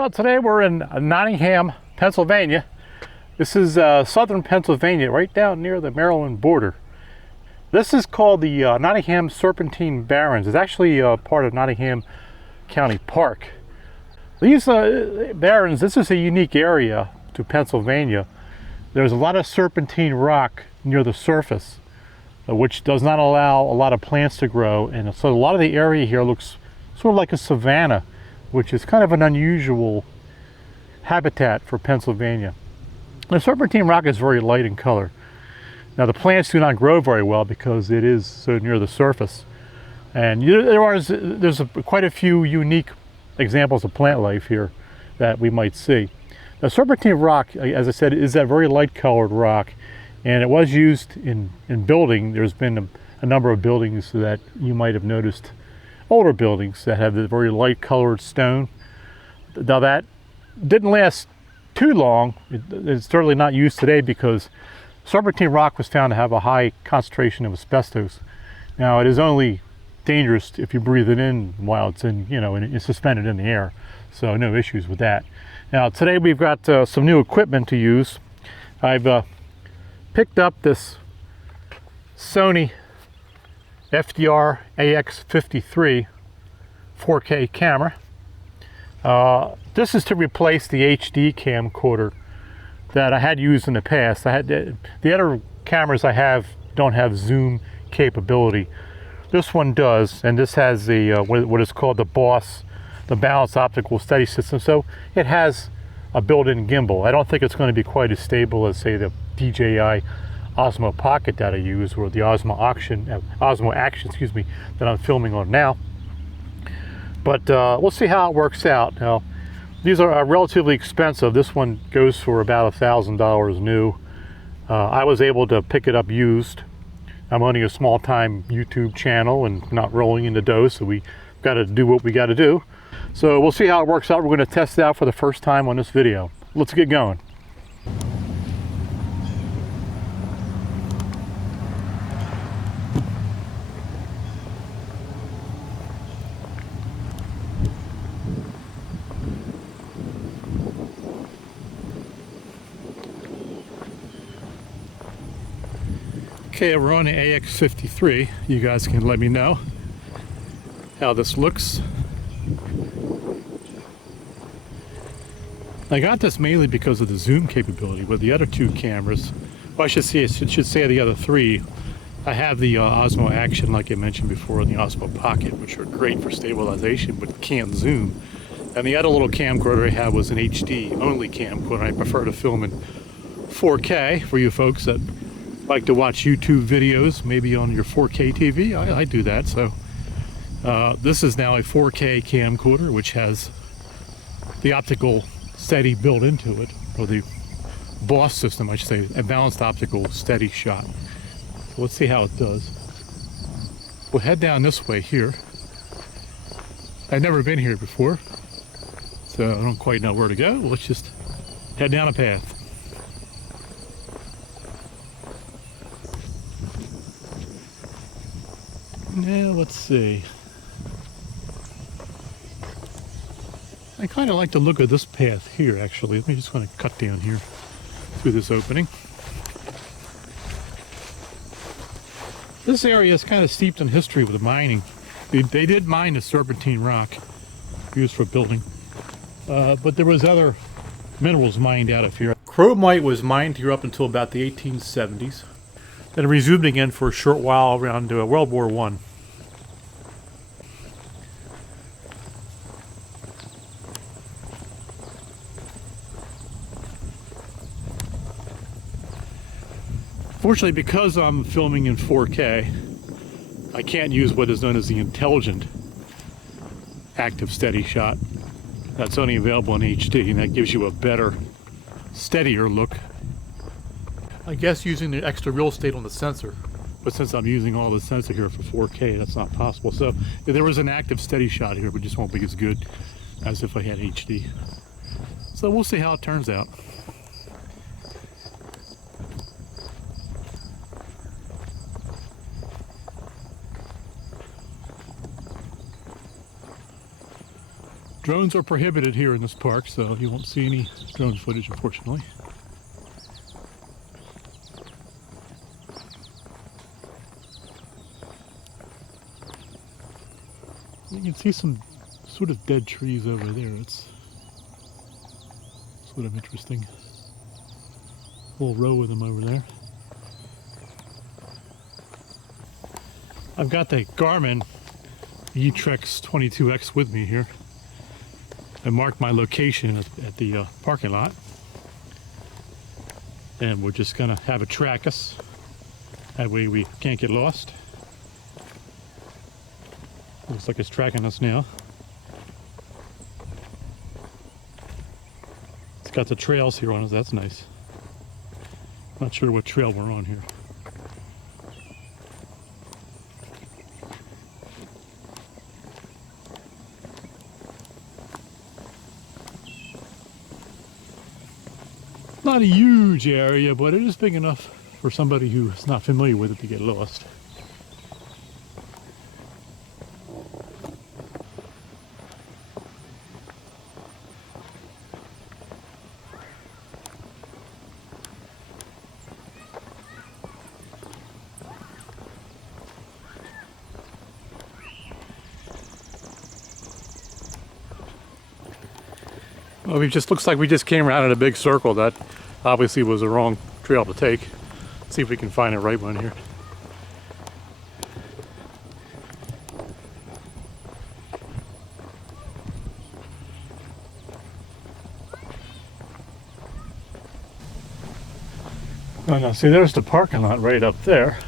Well, today we're in Nottingham, Pennsylvania. This is southern Pennsylvania, right down near the Maryland border. This is called the Nottingham Serpentine Barrens. It's actually part of Nottingham County Park. These barrens, this is a unique area to Pennsylvania. There's a lot of serpentine rock near the surface, which does not allow a lot of plants to grow. And so a lot of the area here looks sort of like a savanna, which is kind of an unusual habitat for Pennsylvania. The serpentine rock is very light in color. Now the plants do not grow very well because it is so near the surface. And there's quite a few unique examples of plant life here that we might see. Now serpentine rock, as I said, is that very light colored rock, and it was used in building. There's been a number of buildings that you might have noticed, older buildings that have the very light colored stone. Now that didn't last too long. It's certainly not used today because serpentine rock was found to have a high concentration of asbestos. Now it is only dangerous if you breathe it in while it's in, it's suspended in the air. So no issues with that. Now today we've got some new equipment to use. I've picked up this Sony Fdr Ax 53 4K camera. This is to replace the HD camcorder that I had used in the past. The other cameras I have don't have zoom capability. This one does, and this has the what is called the BOSS, the Balanced Optical Steady System. So it has a built-in gimbal. I don't think it's going to be quite as stable as, say, the DJI Osmo Pocket that I use, or the Osmo Action, that I'm filming on now. But we'll see how it works out. Now, these are relatively expensive. This one goes for about $1,000 new. I was able to pick it up used. I'm owning a small-time YouTube channel and not rolling in the dough, so we got to do what we got to do. So we'll see how it works out. We're going to test it out for the first time on this video. Let's get going. Okay, we're on the AX53. You guys can let me know how this looks. I got this mainly because of the zoom capability. With the other two cameras, well, I should say the other three, I have the Osmo Action, like I mentioned before, and the Osmo Pocket, which are great for stabilization but can't zoom. And the other little camcorder I had was an HD only camcorder. I prefer to film in 4K for you folks that like to watch YouTube videos, maybe on your 4K TV. I do that. So this is now a 4K camcorder, which has the optical steady built into it, or the BOSS system, I should say, a balanced optical steady shot. So let's see how it does. We'll head down this way here. I've never been here before, so I don't quite know where to go. Let's just head down a path. Now let's see. I kind of like to look at this path here, actually. Let me just kind of cut down here through this opening. This area is kind of steeped in history with the mining. They did mine the serpentine rock used for building, but there was other minerals mined out of here. Chromite was mined here up until about the 1870s. Then resumed again for a short while around World War I. Fortunately, because I'm filming in 4K, I can't use what is known as the intelligent active steady shot. That's only available in HD, and that gives you a better, steadier look. I guess using the extra real estate on the sensor, but since I'm using all the sensor here for 4K, that's not possible. So if there was an active steady shot here, it just won't be as good as if I had HD. So we'll see how it turns out. Drones are prohibited here in this park, so you won't see any drone footage, unfortunately. You can see some sort of dead trees over there. It's sort of interesting. Whole row of them over there. I've got the Garmin Utrex 22X with me here. I marked my location at the parking lot, and we're just gonna have it track us. That way we can't get lost. Looks like it's tracking us now. It's got the trails here on it. That's nice. Not sure what trail we're on here. Not a huge area, but it is big enough for somebody who's not familiar with it to get lost. Well, it just looks like we just came around in a big circle. That obviously was the wrong trail to take. Let's see if we can find the right one here. Oh no, see, there's the parking lot right up there.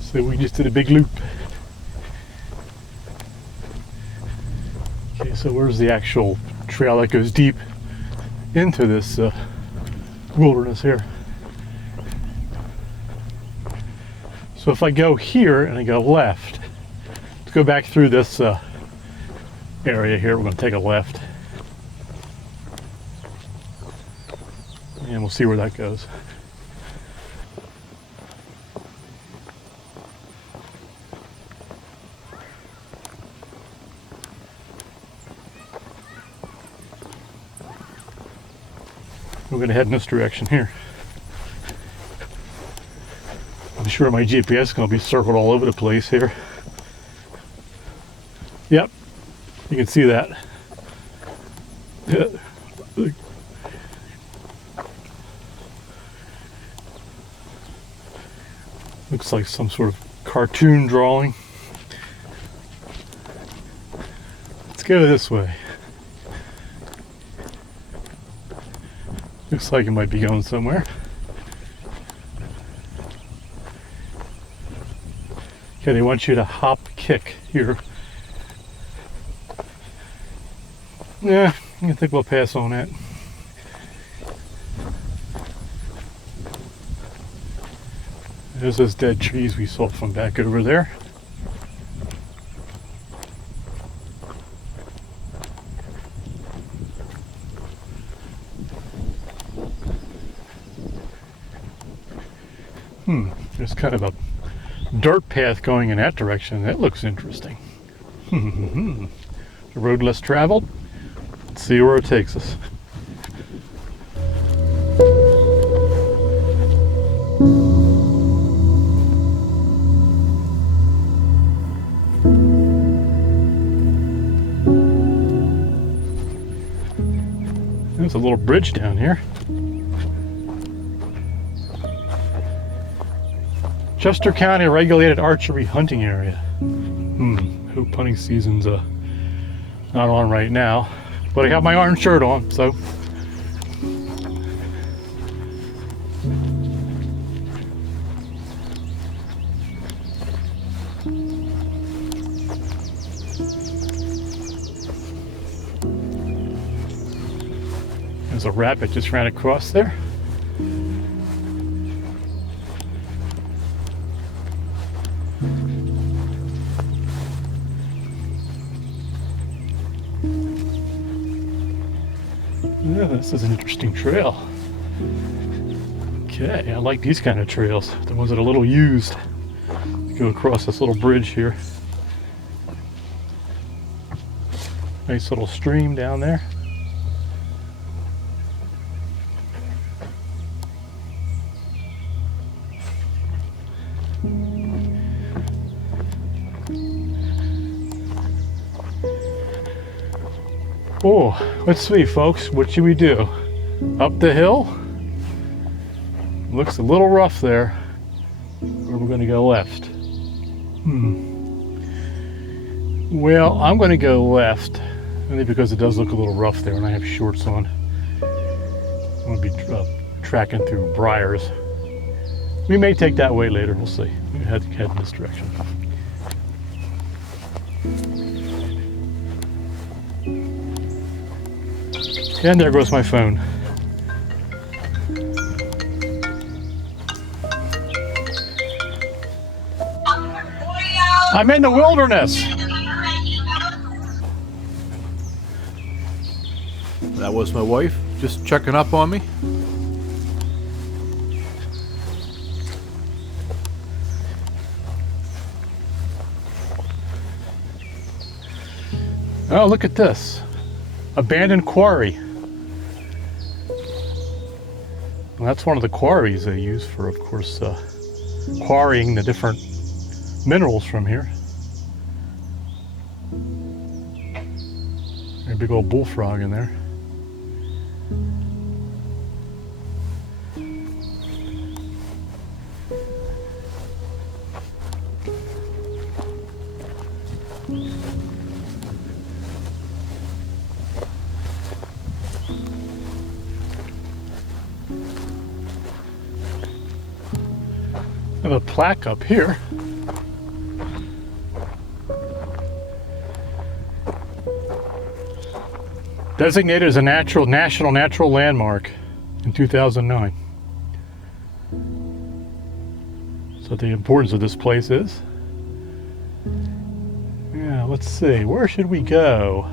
So we just did a big loop. Okay, so where's the actual trail that goes deep into this wilderness here? So if I go here and I go left, let's go back through this area here. We're going to take a left, and we'll see where that goes. We're going to head in this direction here. I'm sure my GPS is going to be circled all over the place here. Yep, you can see that. Yeah. Looks like some sort of cartoon drawing. Let's go this way. Looks like it might be going somewhere. Okay, they want you to hop kick here. Yeah, I think we'll pass on that. There's those dead trees we saw from back over there. There's kind of a dirt path going in that direction. That looks interesting. The road less traveled. Let's see where it takes us. There's a little bridge down here. Chester County regulated archery hunting area. Hope hunting season's not on right now, but I got my orange shirt on, so. There's a rabbit just ran across there. Yeah, this is an interesting trail. Okay, I like these kind of trails, the ones that are a little used. It Go across this little bridge here. Nice little stream down there. Oh, let's see, folks. What should we do? Up the hill? Looks a little rough there. Or we're going to go left? Well, I'm going to go left. Only because it does look a little rough there and I have shorts on. I'm going to be tracking through briars. We may take that way later. We'll see. We head in this direction. And there goes my phone. I'm in the wilderness. That was my wife, just checking up on me. Oh, look at this. Abandoned quarry. Well, that's one of the quarries they use for, of course, quarrying the different minerals from here. A big old bullfrog in there. I have a plaque up here. Designated as a national natural landmark in 2009. So the importance of this place is. Yeah, let's see. Where should we go?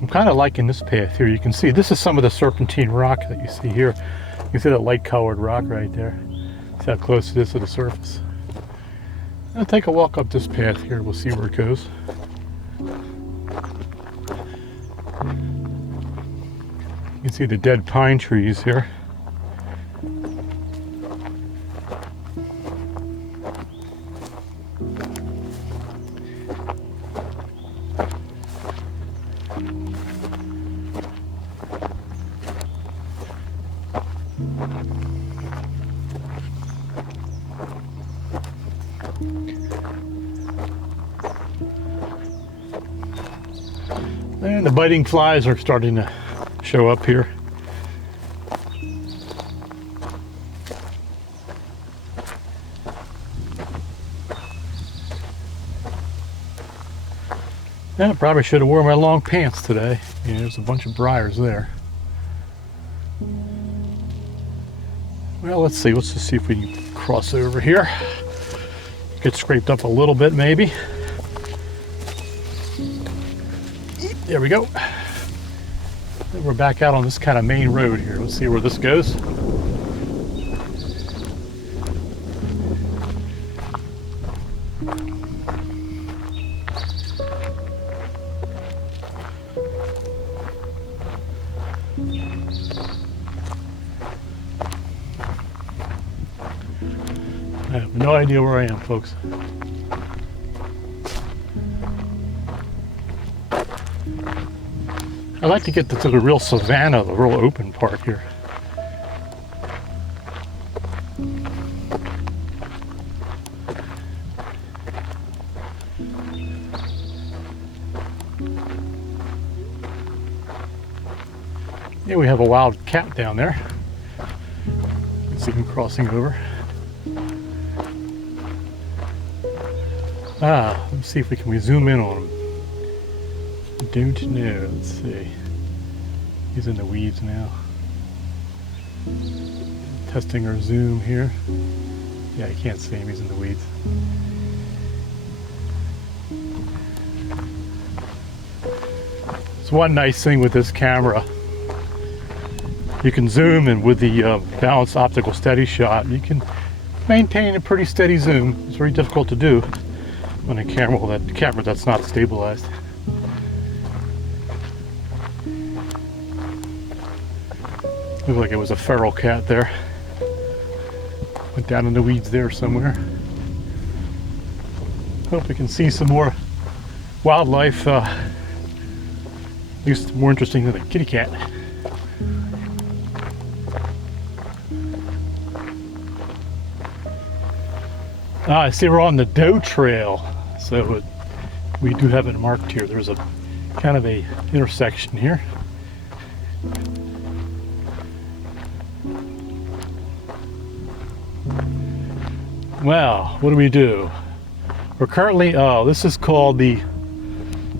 I'm kind of liking this path here. You can see this is some of the Serpentine Rock that you see here. You can see that light-colored rock right there. See how close it is to the surface. I'll take a walk up this path here. We'll see where it goes. You can see the dead pine trees here. And the biting flies are starting to show up here. And I probably should have worn my long pants today. Yeah, there's a bunch of briars there. Well, let's see. Let's just see if we can cross over here. Get scraped up a little bit, maybe. There we go. And we're back out on this kind of main road here. Let's see where this goes. I have no idea where I am, folks. I like to get to the real savanna, the real open part here. Yeah, we have a wild cat down there. Let's see him crossing over. Let's see if we zoom in on him. Don't know. Let's see. He's in the weeds now. Testing our zoom here. Yeah, you can't see him. He's in the weeds. It's one nice thing with this camera. You can zoom, and with the balanced optical steady shot, you can maintain a pretty steady zoom. It's very difficult to do on a camera, that's not stabilized. Looked like it was a feral cat there. Went down in the weeds there somewhere. Hope we can see some more wildlife, at least more interesting than a kitty cat. I see we're on the Doe Trail, so we do have it marked here. There's a kind of a intersection here. Well, what do? We're currently, this is called the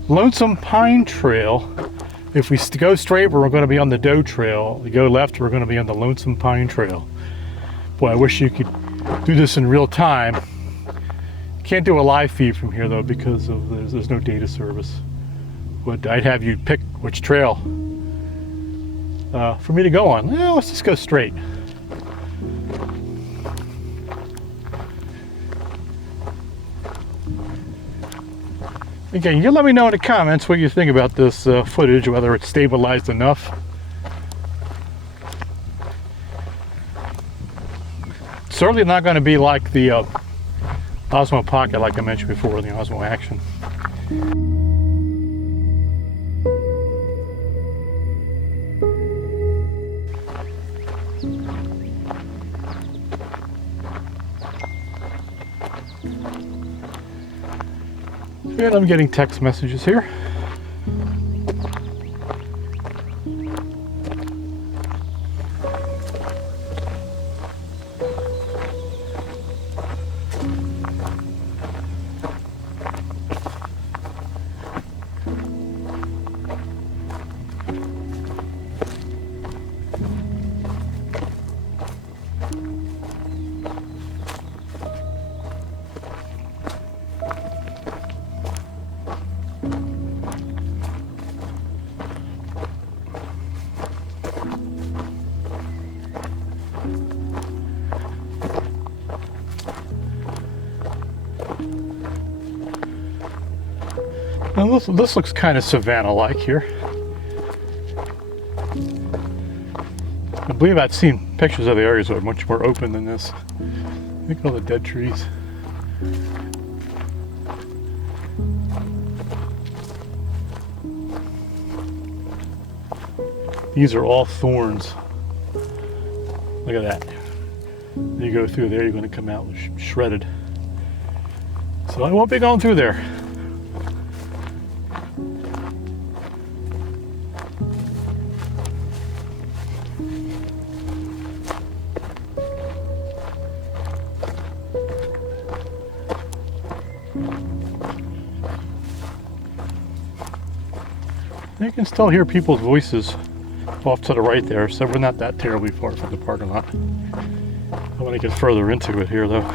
Lonesome Pine Trail. If we go straight, we're going to be on the Doe Trail. If we go left, we're going to be on the Lonesome Pine Trail. Boy, I wish you could do this in real time. Can't do a live feed from here though because of there's no data service. But I'd have you pick which trail for me to go on. Yeah, let's just go straight. Again, you let me know in the comments what you think about this footage, whether it's stabilized enough. Certainly not going to be like the Osmo Pocket, like I mentioned before, the Osmo Action. And I'm getting text messages here. Now this looks kind of savanna-like here. I believe I'd seen pictures of the areas that are much more open than this. Look at all the dead trees. These are all thorns. Look at that. You go through there, you're going to come out shredded. So I won't be going through there. You can still hear people's voices off to the right there, so we're not that terribly far from the parking lot. I want to get further into it here though.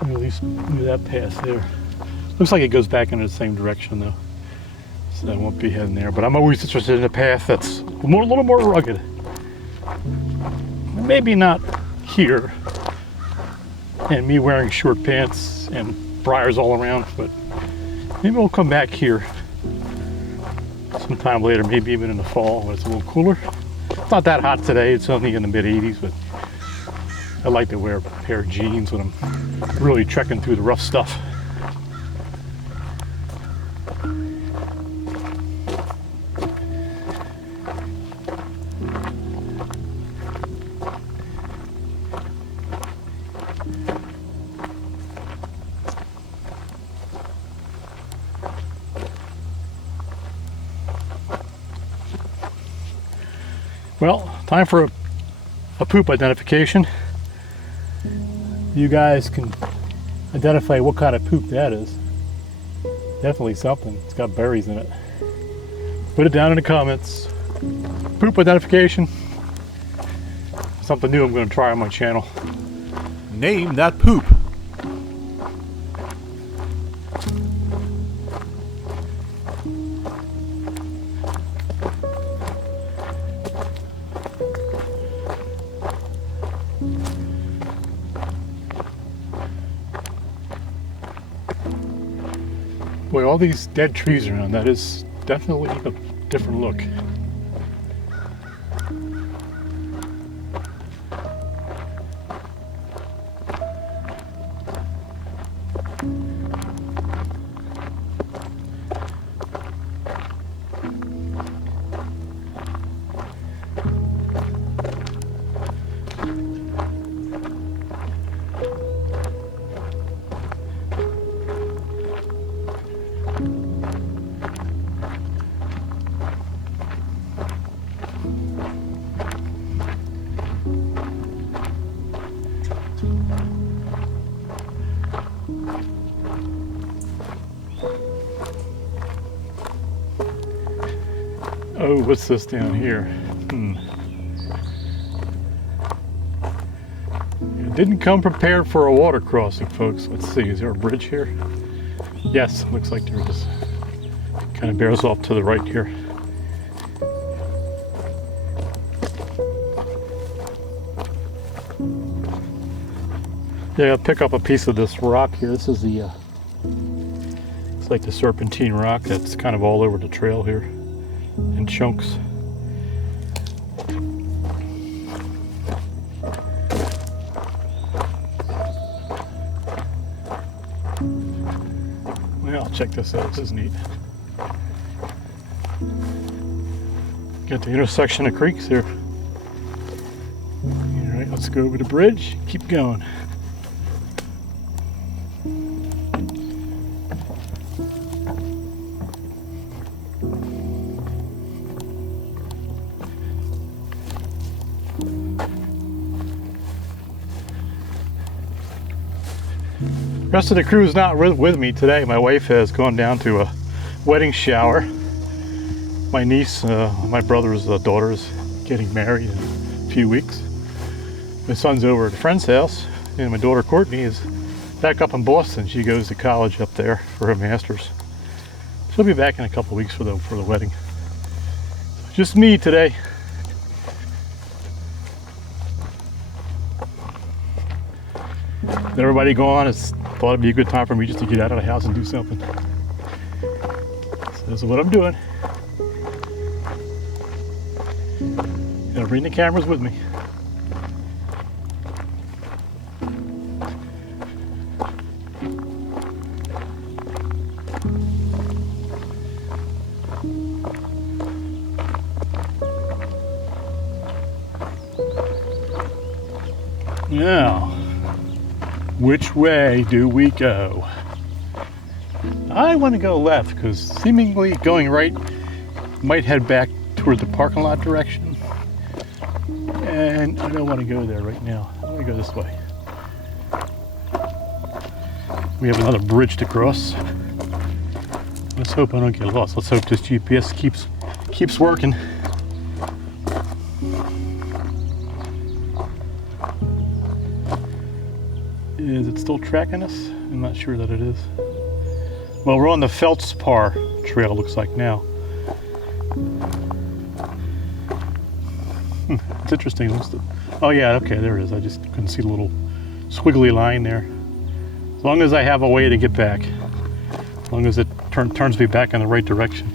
At least move that path there. Looks like it goes back in the same direction though, so I won't be heading there. But I'm always interested in a path that's a little more rugged. Maybe not here, and me wearing short pants and briars all around, but maybe we'll come back here sometime later, maybe even in the fall when it's a little cooler. It's not that hot today, it's only in the mid 80s, but I like to wear a pair of jeans when I'm really trekking through the rough stuff. Well, time for a poop identification. You guys can identify what kind of poop that is. Definitely something. It's got berries in it. Put it down in the comments. Poop identification. Something new I'm going to try on my channel. Name that poop. Boy, all these dead trees around, that is definitely a different look. Oh, what's this down here? It didn't come prepared for a water crossing, folks. Let's see, is there a bridge here? Yes, looks like there is. Kind of bears off to the right here. Yeah, I'll pick up a piece of this rock here. This is the, it's like the Serpentine Rock that's kind of all over the trail here in chunks. Well, check this out. This is neat. Got the intersection of creeks here. All right, let's go over the bridge. Keep going. The rest of the crew is not with me today. My wife has gone down to a wedding shower. My niece, my brother's daughter is getting married in a few weeks. My son's over at a friend's house, and my daughter Courtney is back up in Boston. She goes to college up there for her master's. She'll be back in a couple weeks for the wedding. Just me today. With everybody gone, it's thought it'd be a good time for me just to get out of the house and do something. So this is what I'm doing. Gotta bring the cameras with me. Now, which way do we go? I want to go left because seemingly going right might head back toward the parking lot direction. And I don't want to go there right now. I want to go this way. We have another bridge to cross. Let's hope I don't get lost. Let's hope this GPS keeps working. Is it still tracking us? I'm not sure that it is. Well, we're on the Feldspar trail, looks like now. It's interesting. Oh yeah, okay, there it is. I just couldn't see the little squiggly line there. As long as I have a way to get back. As long as it turns me back in the right direction.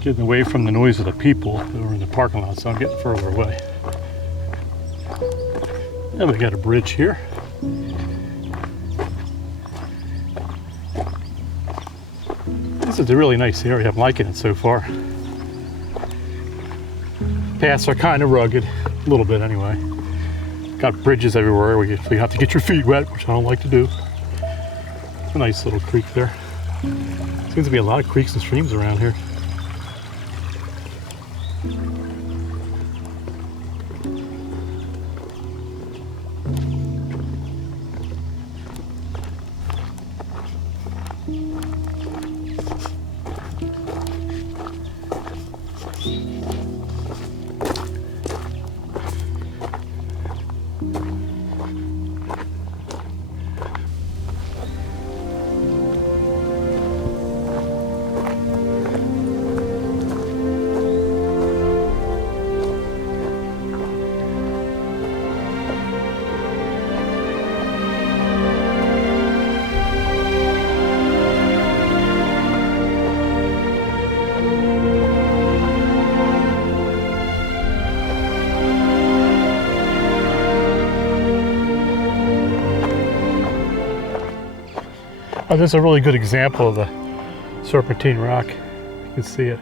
Getting away from the noise of the people over in the parking lot, so I'm getting further away. And we got a bridge here. This is a really nice area. I'm liking it so far. Paths are kind of rugged, a little bit anyway. Got bridges everywhere where you have to get your feet wet, which I don't like to do. A nice little creek there. Seems to be a lot of creeks and streams around here. Oh, this is a really good example of the Serpentine Rock. You can see it.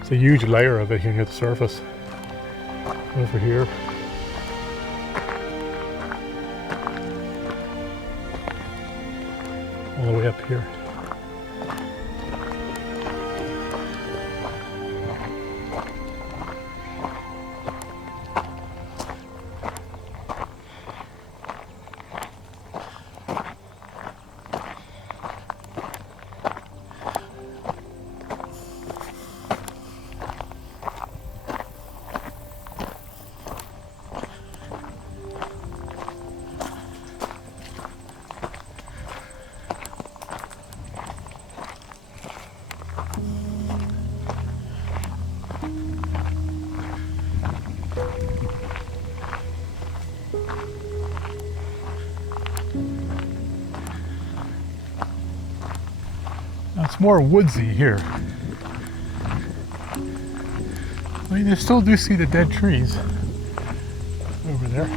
It's a huge layer of it here near the surface. Over here. All the way up here. Now it's more woodsy here. I mean, you still do see the dead trees over there.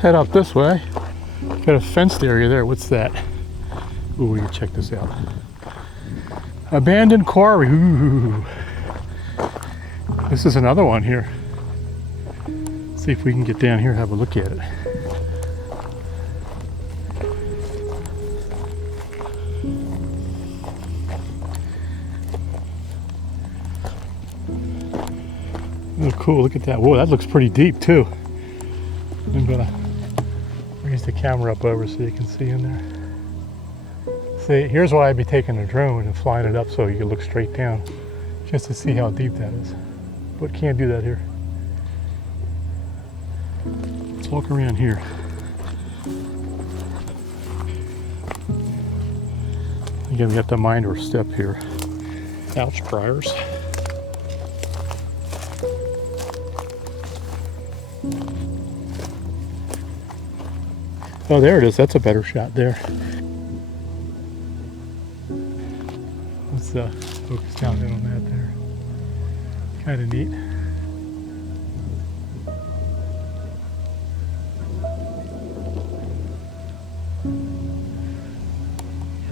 Head up this way. Got a fenced area there. What's that? Ooh, we can check this out. Abandoned quarry. Ooh. This is another one here. Let's see if we can get down here and have a look at it. Oh, cool. Look at that. Whoa, that looks pretty deep too. I'm gonna raise the camera up over so you can see in there. See, here's why I'd be taking a drone and flying it up so you can look straight down, just to see how deep that is. But can't do that here. Let's walk around here. Again, we have to mind our step here. Ouch, briars. Oh, there it is. That's a better shot there. Let's focus down in on that there. Kind of neat.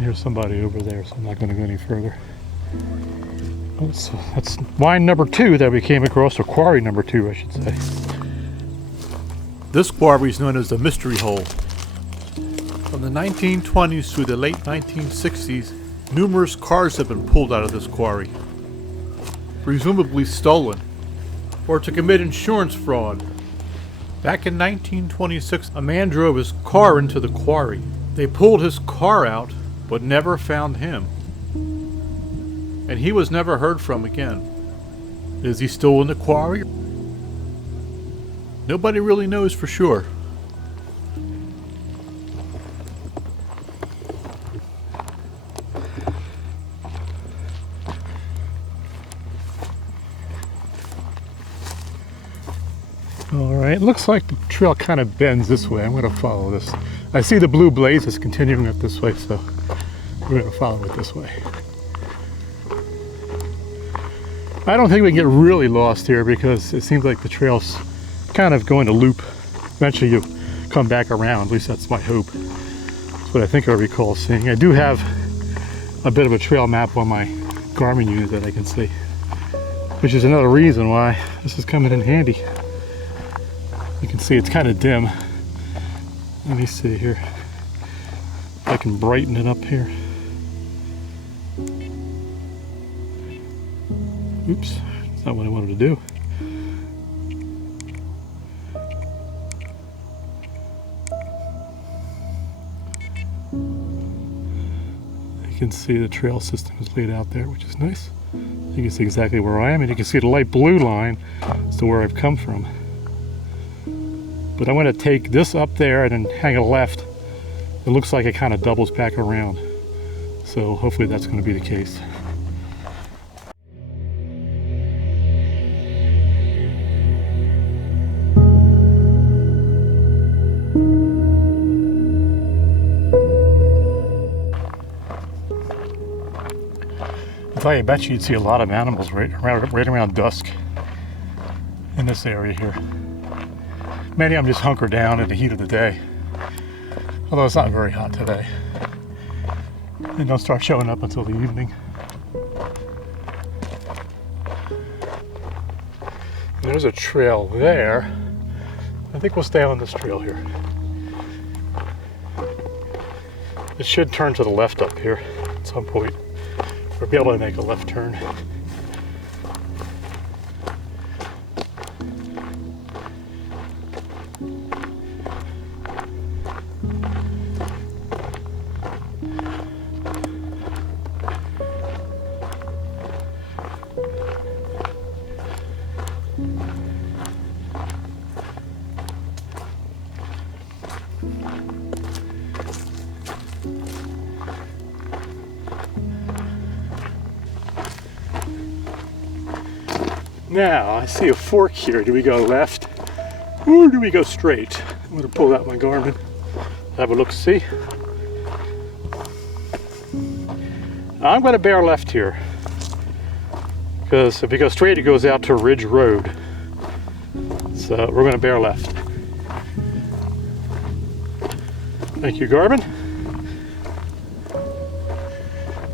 Here's somebody over there, so I'm not going to go any further. Oh, so that's mine number 2 that we came across, or quarry number 2, I should say. This quarry is known as the Mystery Hole. From the 1920s through the late 1960s, numerous cars have been pulled out of this quarry, presumably stolen, or to commit insurance fraud. Back in 1926, a man drove his car into the quarry. They pulled his car out, but never found him. And he was never heard from again. Is he still in the quarry? Nobody really knows for sure. Alright, it looks like the trail kind of bends this way. I'm going to follow this. I see the blue blaze is continuing up this way, so we're going to follow it this way. I don't think we can get really lost here because it seems like the trail's kind of going to loop. Eventually you come back around, at least that's my hope. That's what I think I recall seeing. I do have a bit of a trail map on my Garmin unit that I can see, which is another reason why this is coming in handy. You can see it's kind of dim. Let me see here. If I can brighten it up here. Oops, that's not what I wanted to do. You can see the trail system is laid out there, which is nice. You can see exactly where I am, and you can see the light blue line as to where I've come from. But I'm going to take this up there and then hang a left. It looks like it kind of doubles back around. So hopefully that's going to be the case. I bet you'd see a lot of animals right around dusk in this area here. Many of them just hunker down in the heat of the day, although it's not very hot today. They don't start showing up until the evening. And there's a trail there. I think we'll stay on this trail here. It should turn to the left up here at some point. We'll be able to make a left turn. Now, I see a fork here. Do we go left or do we go straight? I'm going to pull out my Garmin, have a look-see. I'm going to bear left here, because if we go straight, it goes out to Ridge Road. So we're going to bear left. Thank you, Garmin.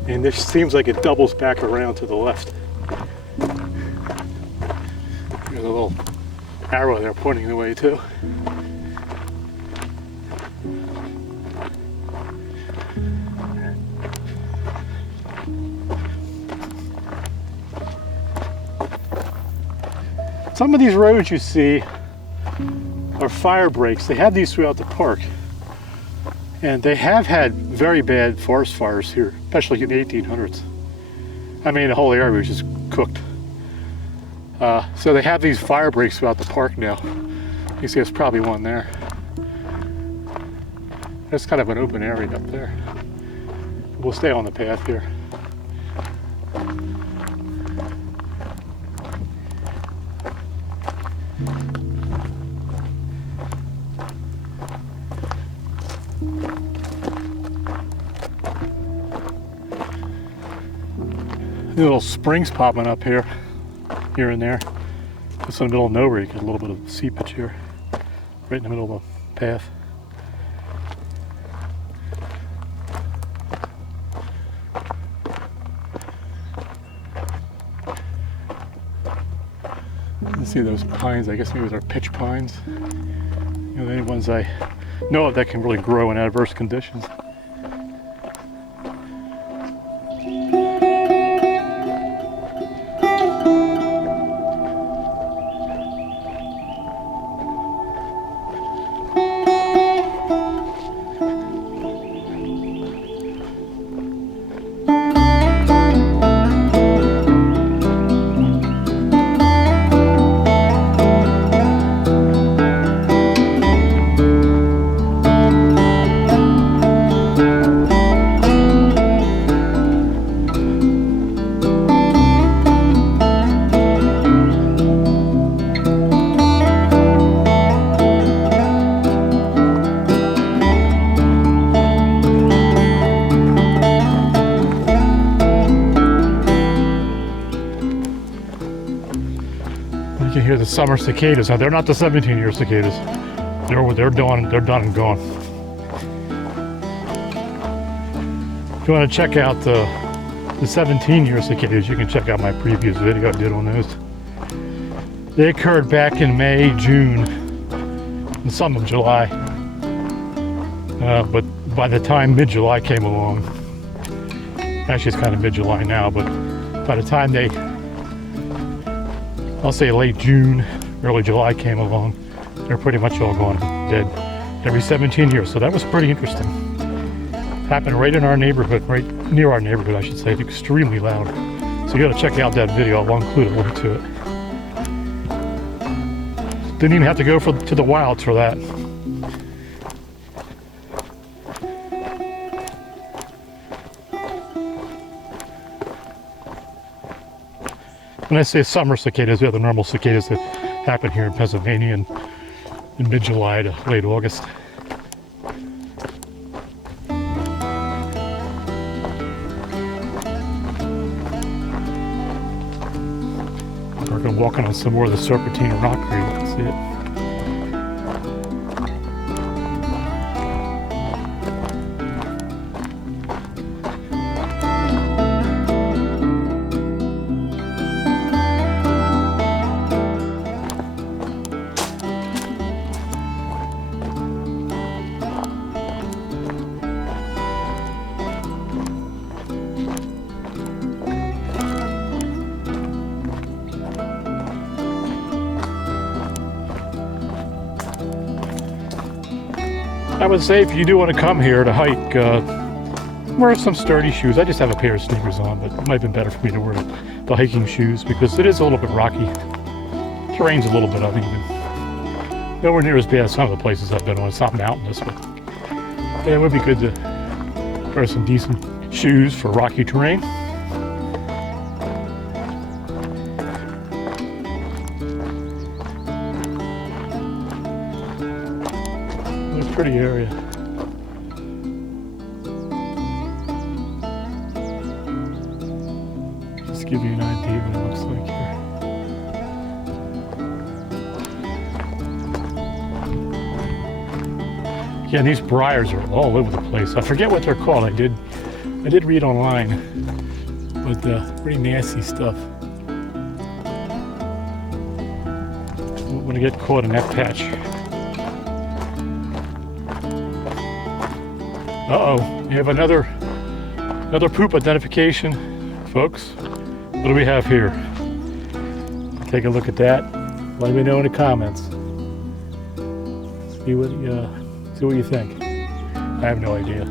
And this seems like it doubles back around to the left. There's a little arrow there pointing the way too. Some of these roads you see are fire breaks. They have these throughout the park. And they have had very bad forest fires here, especially in the 1800s. I mean, the whole area was just cooked. So they have these fire breaks throughout the park now. You see there's probably one there. There's kind of an open area up there. We'll stay on the path here. Little springs popping up here and there. Just in the middle of nowhere, you get a little bit of seepage here, right in the middle of the path. You can see those pines. I guess maybe those are pitch pines. You know, the only ones I know of that can really grow in adverse conditions. You can hear the summer cicadas. Now they're not the 17-year cicadas. They're done and gone. If you want to check out the 17-year cicadas, you can check out my previous video I did on those. They occurred back in May, June, and some of July. But by the time mid-July came along, actually it's kind of mid-July now, but by the time I'll say late June, early July came along, they're pretty much all gone dead every 17 years. So that was pretty interesting. Happened right in our neighborhood, right near our neighborhood, I should say. It's extremely loud. So you got to check out that video. I'll include a link to it. Didn't even have to go to the wilds for that. When I say summer cicadas, we have the normal cicadas that happen here in Pennsylvania in mid-July to late August. We're going to walk on some more of the Serpentine Rock here. You can see it. I would say if you do want to come here to hike, wear some sturdy shoes. I just have a pair of sneakers on, but it might have been better for me to wear the hiking shoes because it is a little bit rocky. Terrain's a little bit uneven. Nowhere near as bad as some of the places I've been on. It's not mountainous, but yeah, it would be good to wear some decent shoes for rocky terrain. Pretty area. Just give you an idea what it looks like here. Yeah, these briars are all over the place. I forget what they're called. I did read online, but pretty nasty stuff. Don't want to get caught in that patch. Uh-oh, we have another poop identification, folks. What do we have here? Take a look at that. Let me know in the comments. See what you think. I have no idea.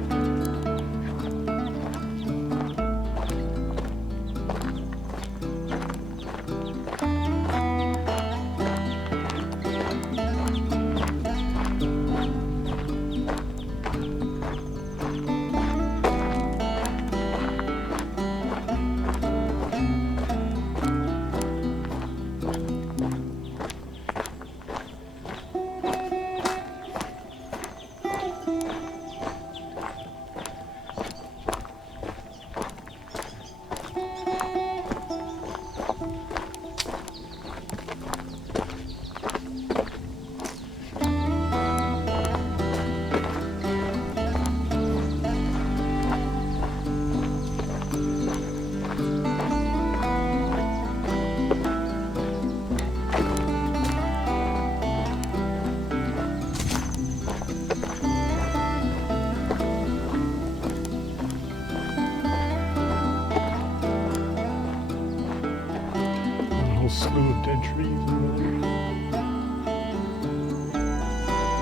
Slew of dead trees over there.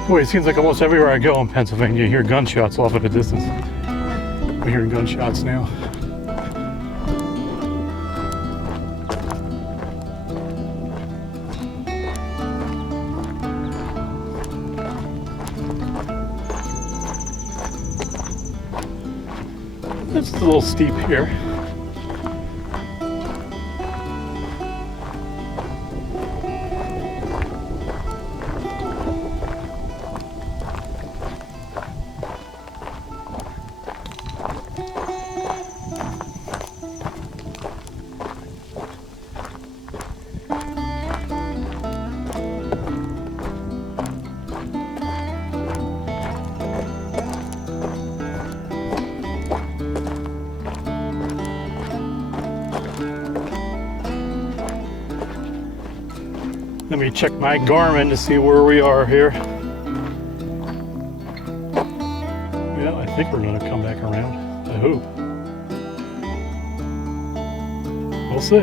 Boy, it seems like almost everywhere I go in Pennsylvania, you hear gunshots off at a distance. We're hearing gunshots now. It's a little steep here. Let me check my Garmin to see where we are here. Yeah, I think we're going to come back around. I hope. We'll see.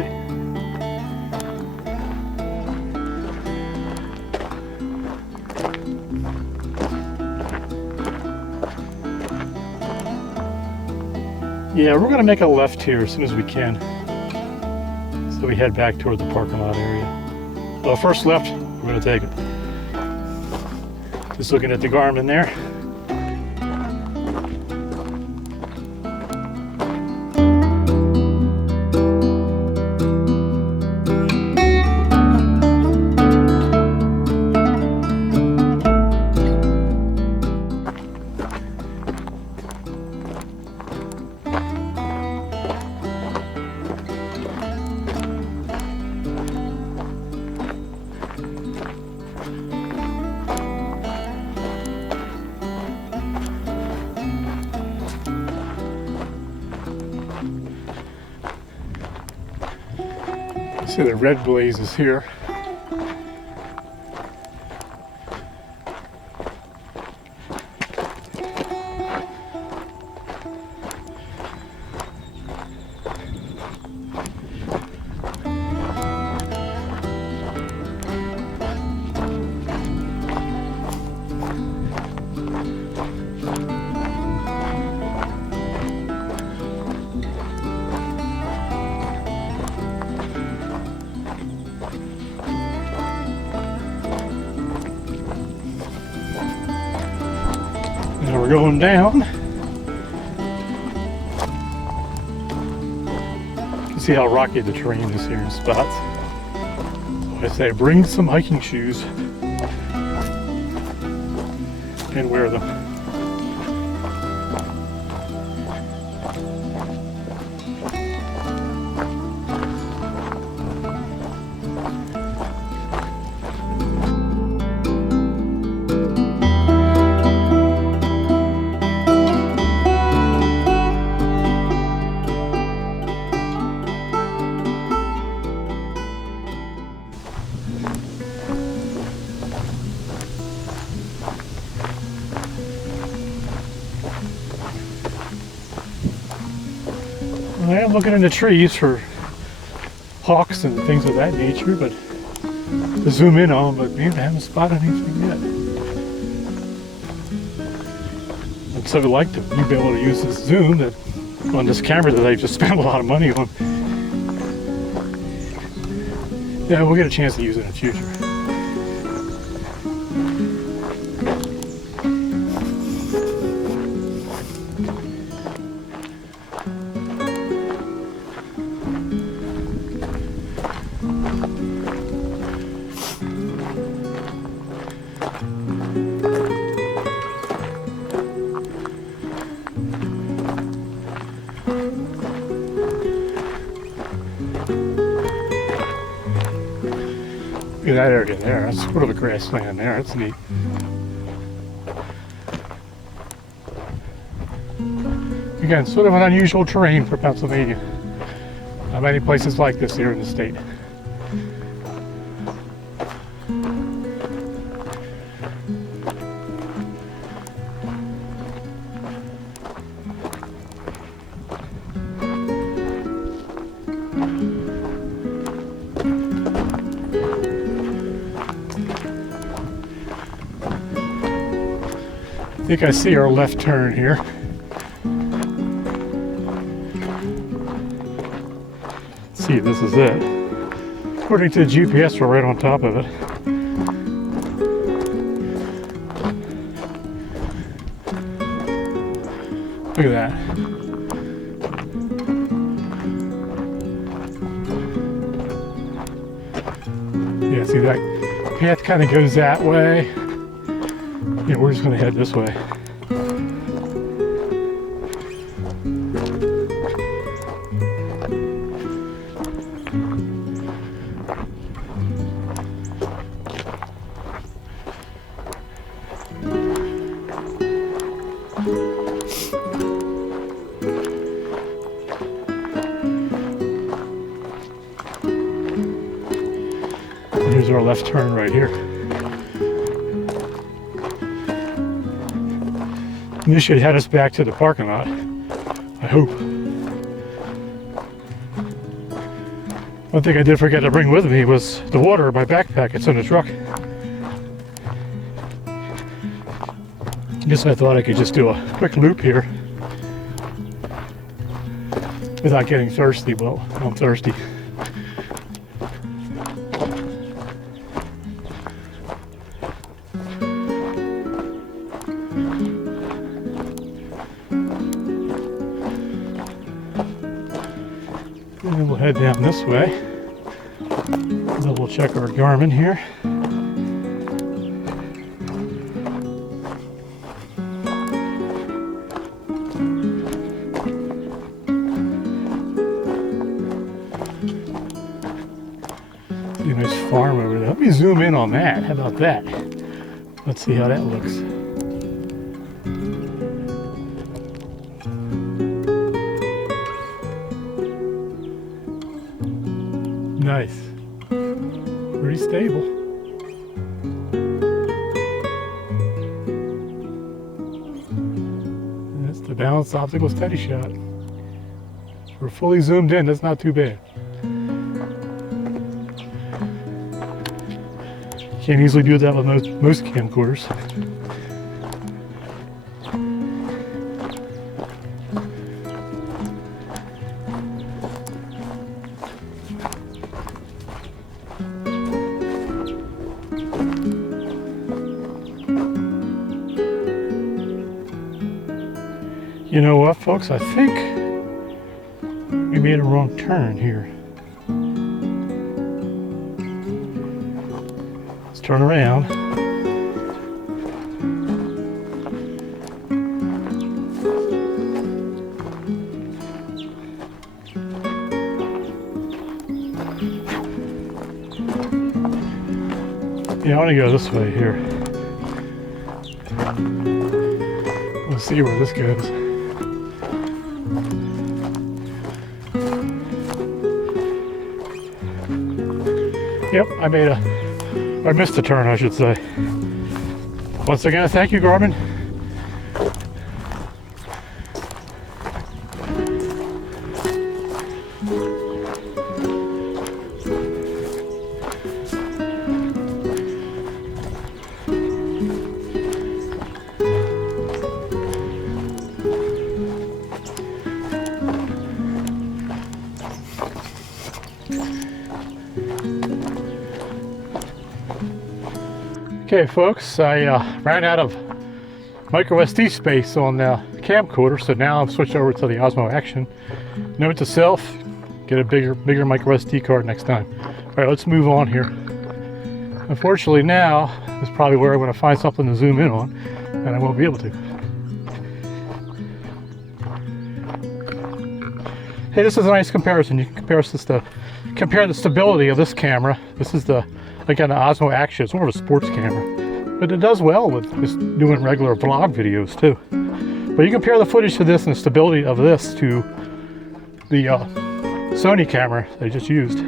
Yeah, we're going to make a left here as soon as we can. So we head back toward the parking lot area. First left, we're going to take it. Just looking at the Garmin there. See the red blazes here. Now we're going down. You can see how rocky the terrain is here in spots. So I say bring some hiking shoes and wear them. I am looking in the trees for hawks and things of that nature, but to zoom in on, but man, I haven't spotted anything yet. I'd sort of like to be able to use this zoom that on this camera that I just spent a lot of money on. Yeah, we'll get a chance to use it in the future. Look at that area there. That's sort of a grassland there. That's neat. Again, sort of an unusual terrain for Pennsylvania. Not many places like this here in the state. I think I see our left turn here. Let's see, this is it. According to the GPS, we're right on top of it. Look at that. Yeah, see that path kind of goes that way. Yeah, we're just going to head this way. And here's our left turn right here. And this should head us back to the parking lot, I hope. One thing I did forget to bring with me was the water in my backpack. It's in the truck. I guess I thought I could just do a quick loop here without getting thirsty. Well, I'm thirsty. head down this way. Double check our Garmin here. See a nice farm over there. Let me zoom in on that. How about that? Let's see how that looks. Nice. Pretty stable. That's the balanced optical steady shot. We're fully zoomed in, that's not too bad. Can't easily do that with most camcorders. You know what, folks? I think we made a wrong turn here. Let's turn around. Yeah, I want to go this way here. Let's see where this goes. Yep, I missed a turn, I should say. Once again, thank you, Garmin. Okay, folks, I ran out of micro SD space on the camcorder, so now I've switched over to the Osmo Action. Note to self, get a bigger micro SD card next time. All right, let's move on here. Unfortunately, now is probably where I'm going to find something to zoom in on, and I won't be able to. Hey, this is a nice comparison. You can compare the stability of this camera. This is the, again, the Osmo Action. It's more of a sports camera, but it does well with just doing regular vlog videos too. But you compare the footage to this and the stability of this to the Sony camera I just used.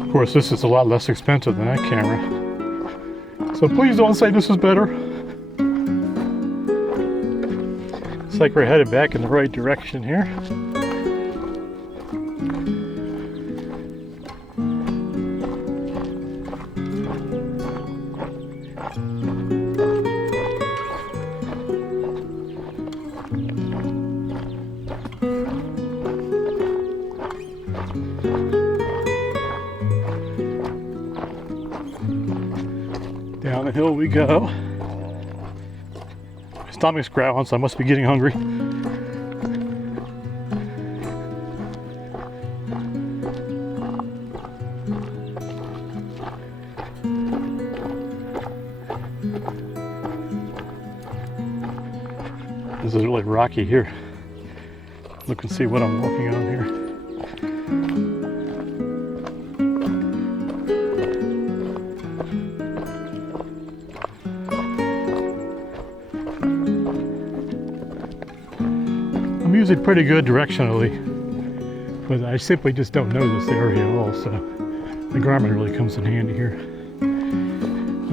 Of course, this is a lot less expensive than that camera. So please don't say this is better. It's like we're headed back in the right direction here. Down the hill we go. My stomach's growling, so I must be getting hungry. This is really rocky here. Look and see what I'm walking on here. I'm usually pretty good directionally, but I simply just don't know this area at all, so the Garmin really comes in handy here. I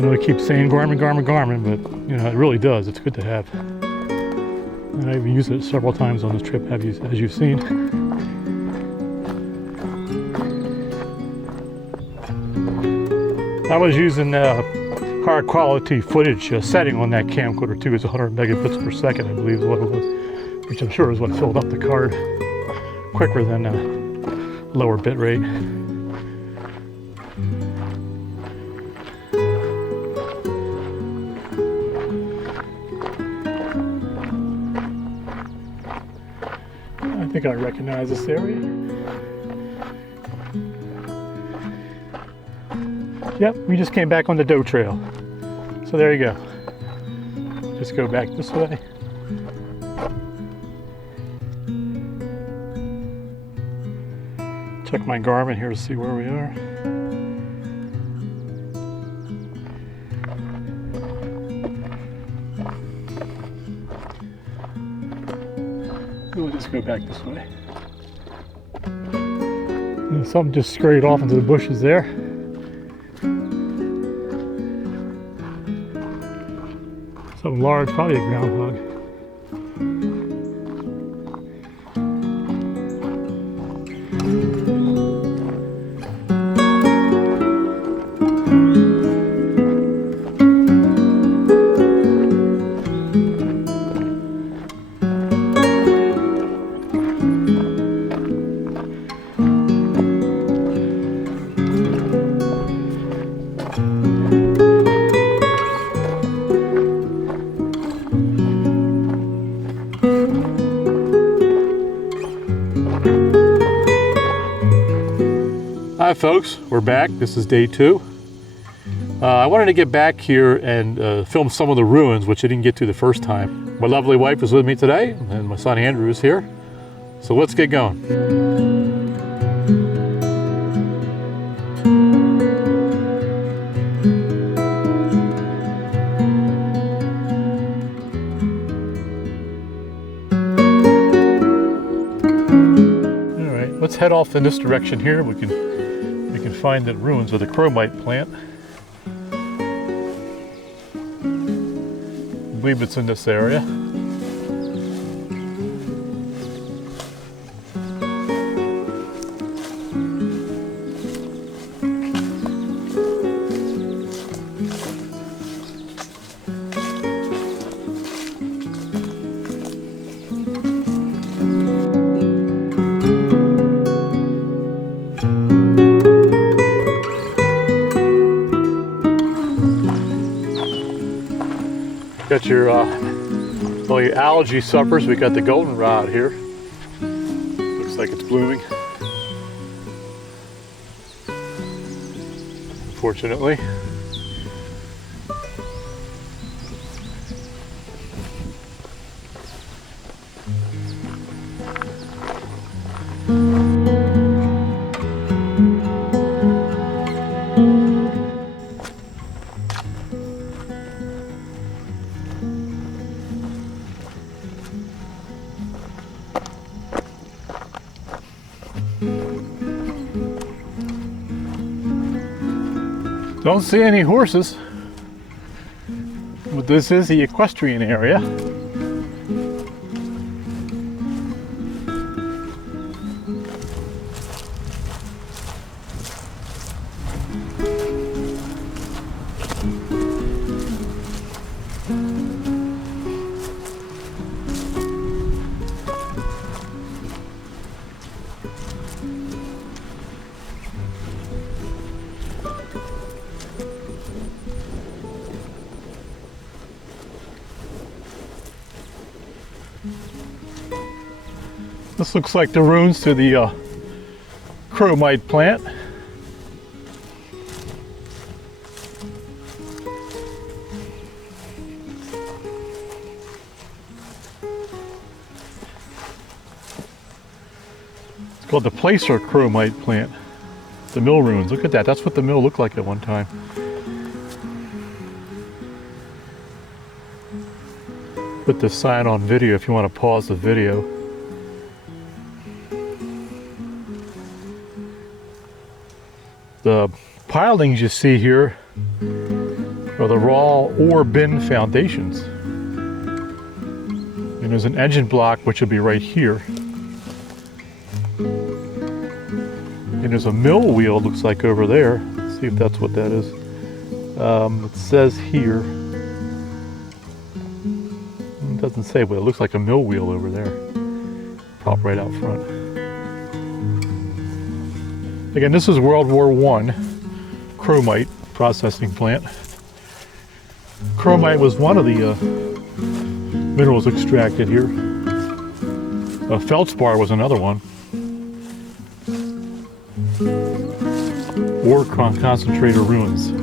know I keep saying Garmin, Garmin, Garmin, but you know, it really does. It's good to have. And I've used it several times on this trip, as you've seen. I was using higher quality footage setting on that camcorder too. It's 100 megabits per second, I believe is what it was, which I'm sure is what filled up the card quicker than lower bit rate. think I recognize this area. Yep, we just came back on the dough trail. So there you go. Just go back this way. Check my Garmin here to see where we are. We'll just go back this way. And something just scurried off into the bushes there. Something large, probably a groundhog. Hi folks, we're back. This is day 2. I wanted to get back here and film some of the ruins, which I didn't get to the first time. My lovely wife is with me today, and my son Andrew is here. So let's get going. All right, let's head off in this direction here. We can find the ruins of the Chromite plant. I believe it's in this area. Got your all your algae suppers. We got the goldenrod here. Looks like it's blooming. Unfortunately. Don't see any horses, but this is the equestrian area. This looks like the ruins to the Chromite plant. It's called the Placer Chromite plant. The mill ruins. Look at that. That's what the mill looked like at one time. Put this sign on video if you want to pause the video. The pilings you see here are the raw ore bin foundations. And there's an engine block which will be right here. And there's a mill wheel, looks like, over there. Let's see if that's what that is. It says here. It doesn't say, but it looks like a mill wheel over there. Pop right out front. Again, this is World War I Chromite processing plant. Chromite was one of the minerals extracted here. Feldspar was another one. Ore concentrator ruins. You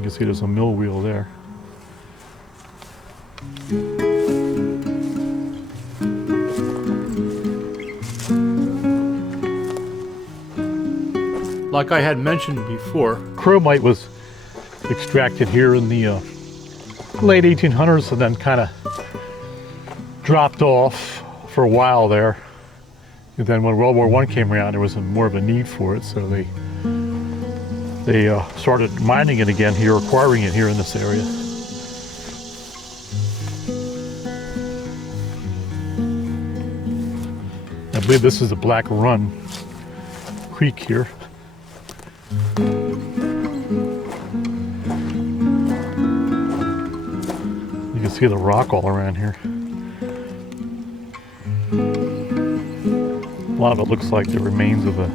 can see there's a mill wheel there. Like I had mentioned before, Chromite was extracted here in the late 1800s and then kind of dropped off for a while there. And then when World War I came around, there was more of a need for it, so they started mining it again here, acquiring it here in this area. I believe this is the Black Run Creek here. You can see the rock all around here. A lot of it looks like the remains of a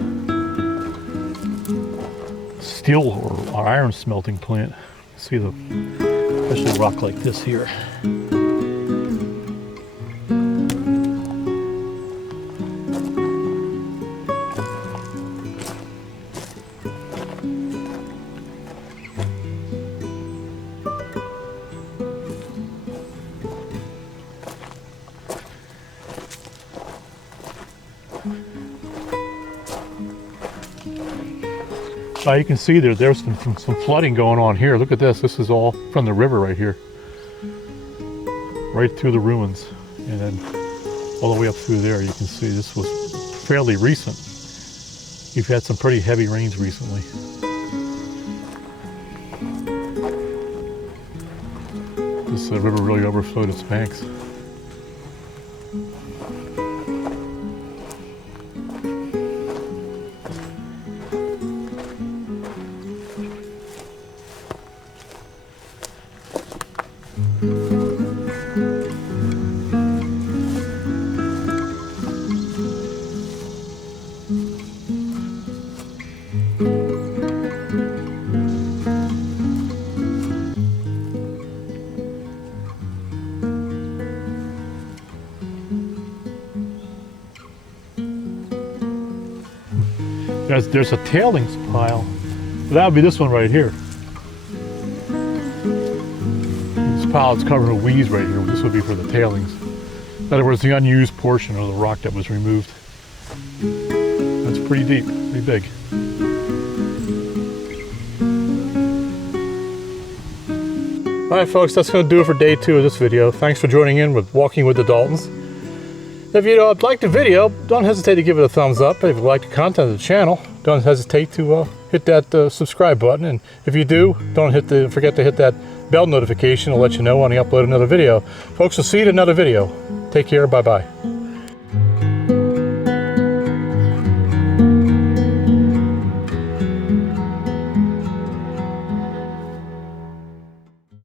steel or iron smelting plant. See the, especially rock like this here. You can see there's some flooding going on here. Look at this. This is all from the river right here. Right through the ruins. And then all the way up through there, you can see this was fairly recent. You've had some pretty heavy rains recently. This river really overflowed its banks. There's a tailings pile. That would be this one right here. This pile is covered with weeds right here. This would be for the tailings. In other words, the unused portion of the rock that was removed. That's pretty deep, pretty big. Alright folks, that's going to do it for day 2 of this video. Thanks for joining in with Walking with the Daltons. If you liked the video, don't hesitate to give it a thumbs up. If you like the content of the channel, don't hesitate to hit that subscribe button. And if you do, don't forget to hit that bell notification to let you know when I upload another video. Folks, we'll see you in another video. Take care. Bye-bye.